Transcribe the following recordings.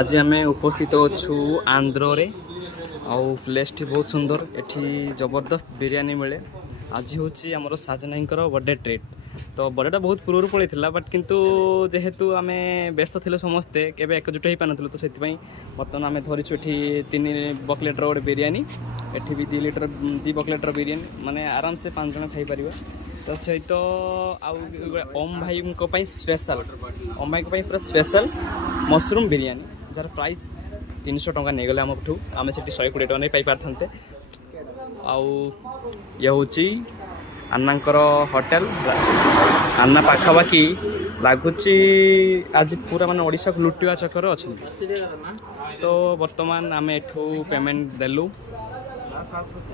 आज आम उपस्थित अच्छु आंध्र रे आउ प्लेस टी बहुत सुंदर एठी जबरदस्त बिरयानी मिले। आज हूँ आमर साजना बर्थडे ट्रिट तो बर्थडे बहुत पूर्व पड़ता बट किंतु जेहेतु आम व्यस्त थे समस्ते केवे एकजुट हो पान तो से बर्तमान आम धरीचु ये 3 बकलेटर गोटे बिरयानी एठी भी 2 बकलेटर बिरयानी माने आराम से 5 जन खाईपर तो सहित ओम भाई स्पेशल ओम भाई पूरा special mushroom biryani jar price 300 टंका नहीं गले आमठू आम से 120 टका नहीं पाई आउ ये हूँ अन्नांकर होटेल अन्ना पाखापाखि लगुच आज पूरा माने ओडिशा को लुटिवा चक्कर अच्छा तो बर्तमान आम एठू पेमेंट देलु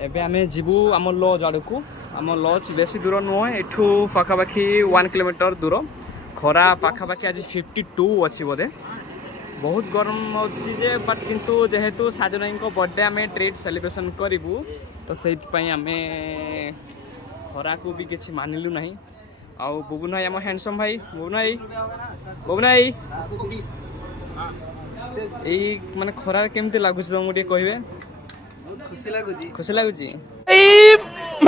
एबे आम जीवु आम लज आड़ को आम लज बेसी दूर नुह एठू पाखापाखि 1 किलोमीटर दूर खरा पाखापाखि आज 52 अच्छी बोधे बहुत गरम अच्छी जे बट किंतु जेहेतु साजना बर्थडे आम ट्रीट सेलिब्रेशन करूँ तो से आम खरा को भी किसी मानिलु ना आउ बुबुन भाई आम हैंडसम भाई बुबुन भाई यही माने खरा केमती लगुच तुमको कहे खुशी लगुच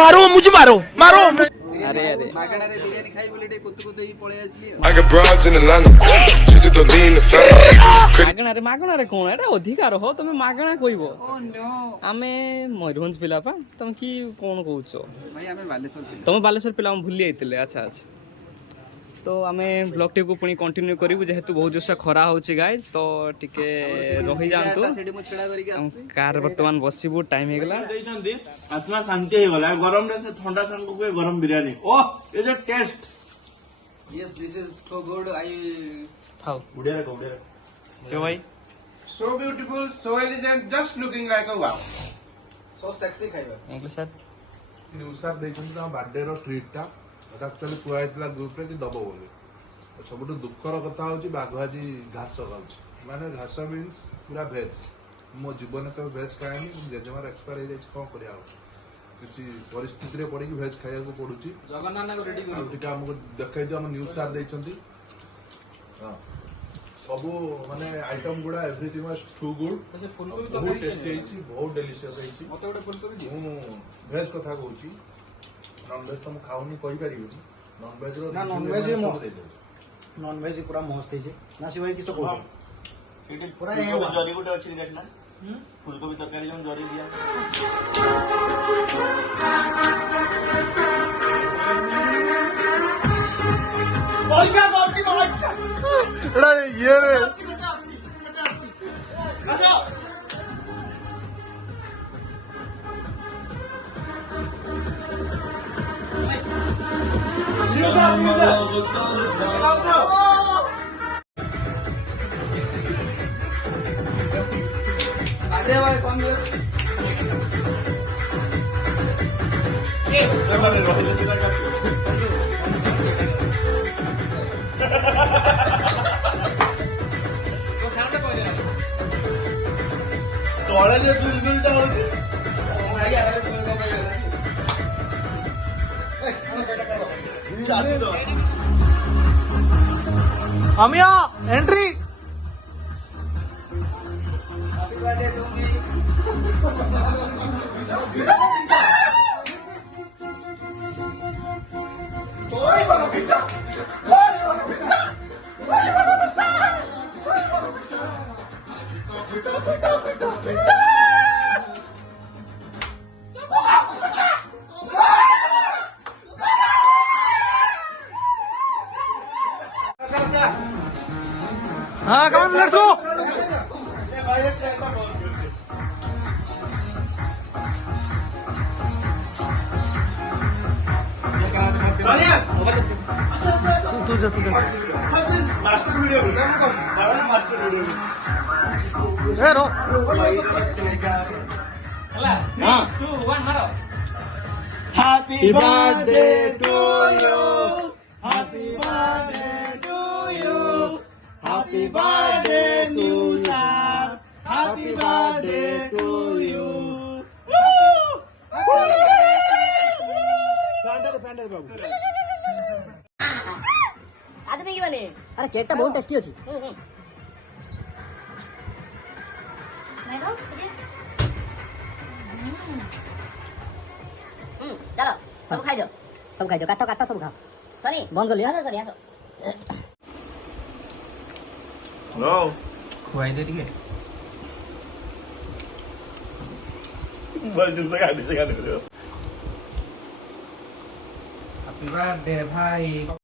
मारो मुझे मारो मारो अरे अरे मागणा रे बिरयानी खाई बोले कुत्तु को देई पळे आसली I got broads in Atlanta. She's the lean the family. मागणा रे कोन एटा अधिकार हो तुम मागणा कहबो ओ नो आमे मयूरभंज पिला पा तुम की कोन कहउछो भाई हमें बालेश्वर पिला तुम बालेश्वर पिला हम भूली आइतले अच्छा अच्छा तो आमे ब्लॉग टी को पुनी कंटिन्यू करिवु जेहेतु बहुत जोसा खरा होची गाय तो टिके रहि जानतो सेडी मु छडा करी के आसी कार वर्तमान बसिबु टाइम हे गेला आत्मा शांति हे गला गरम रे से ठंडा संग को गरम बिरयानी ओ ये जो taste yes this is so good I थाउ उड़े रे सो भाई So beautiful, so elegant, just looking like a wow. So sexy खाइबा इंग्लिश सर न्यूज़ ଦେଇଛନ୍ତି ତାଙ୍କ ବାର୍ଥଡେର ଟ୍ରିଟଟା ଏଟା ଆକ୍ଚୁଆଲି କୁହା ହେଇଥିଲା ଗ୍ରୁପରେ କି ଦବ ବୋଲି ସବୁଠୁ ଦୁଃଖର କଥା ହଉଛି ବାଘ ଆଜି ଘାସ ଖାଉଛି ମାନେ ଘାସ ମିନ୍ସ ପୁରା ଭେଜ ମୋ ଜୀବନରେ କେବେ ଭେଜ ଖାଏନି ଜେଜେମାର ଏକ୍ସପାୟାର ହେଇଯାଇଛି କ'ଣ କରିବା ଆଉ କିଛି ପରିସ୍ଥିତିରେ ପଡ଼ିକି ଭେଜ ଖାଇବାକୁ ପଡୁଛି ଜଗନ୍ନାଥ ରେଡି ଆଉ ଟିକେ ଆମକୁ ଦେଖେଇ ଦିଅ ଆମ ନ୍ୟୁଜ୍ ଷ୍ଟାର ଦେଇଛନ୍ତି ହଁ ସବୁ ମାନେ ଆଇଟମ ଗୁଡା ଏଭ୍ରିଥିଙ୍ଗ ୱାଜ ଟୁ ଗୁଡ୍ से फुलकोबी तो ବହୁତ ଟେଷ୍ଟି ହେଇଛି ବହୁତ ଡେଲିସିୟସ୍ ହେଇଛି मते गोटे फुलकोबी दियो ମୁଁ ଭେଜ କଥା କହୁଛି ନନଭେଜ ତ ମୁଁ ଖାଉନି କହିପାରିବିନି ନନଭେଜ ର ନା, non-veg ବି नॉन वेज पूरा मस्त है ना शिवाय किस को पूरा ये हुआ। जरी गुटे अछि देखना फुलकोबी तरकारी जम जरी दिया ଏଟା ଇଏ ରେ अरे भाई कौन है तोळे जे बिल ता होती भाई यार फुलकोबी अमिया एंट्री हैप्पी बर्थडे टू हाँ कम लेट्स गो तू जा मास्टर वीडियो मास्टर वीडियो ए रो हां 2 1 मारो happy birthday to you happy birthday to you happy birthday to sir happy birthday to you आज नहीं बने अरे केक टा बहुत टेस्टी अछि नहीं दो चलो सब खाई जाओ काटो काटो सब खाओ सॉरी बंद कर लिया सॉरी हेलो खुआई दे ठीक है बस जिससे गाड़ी से गाड़ी हैप्पी बर्थडे भाई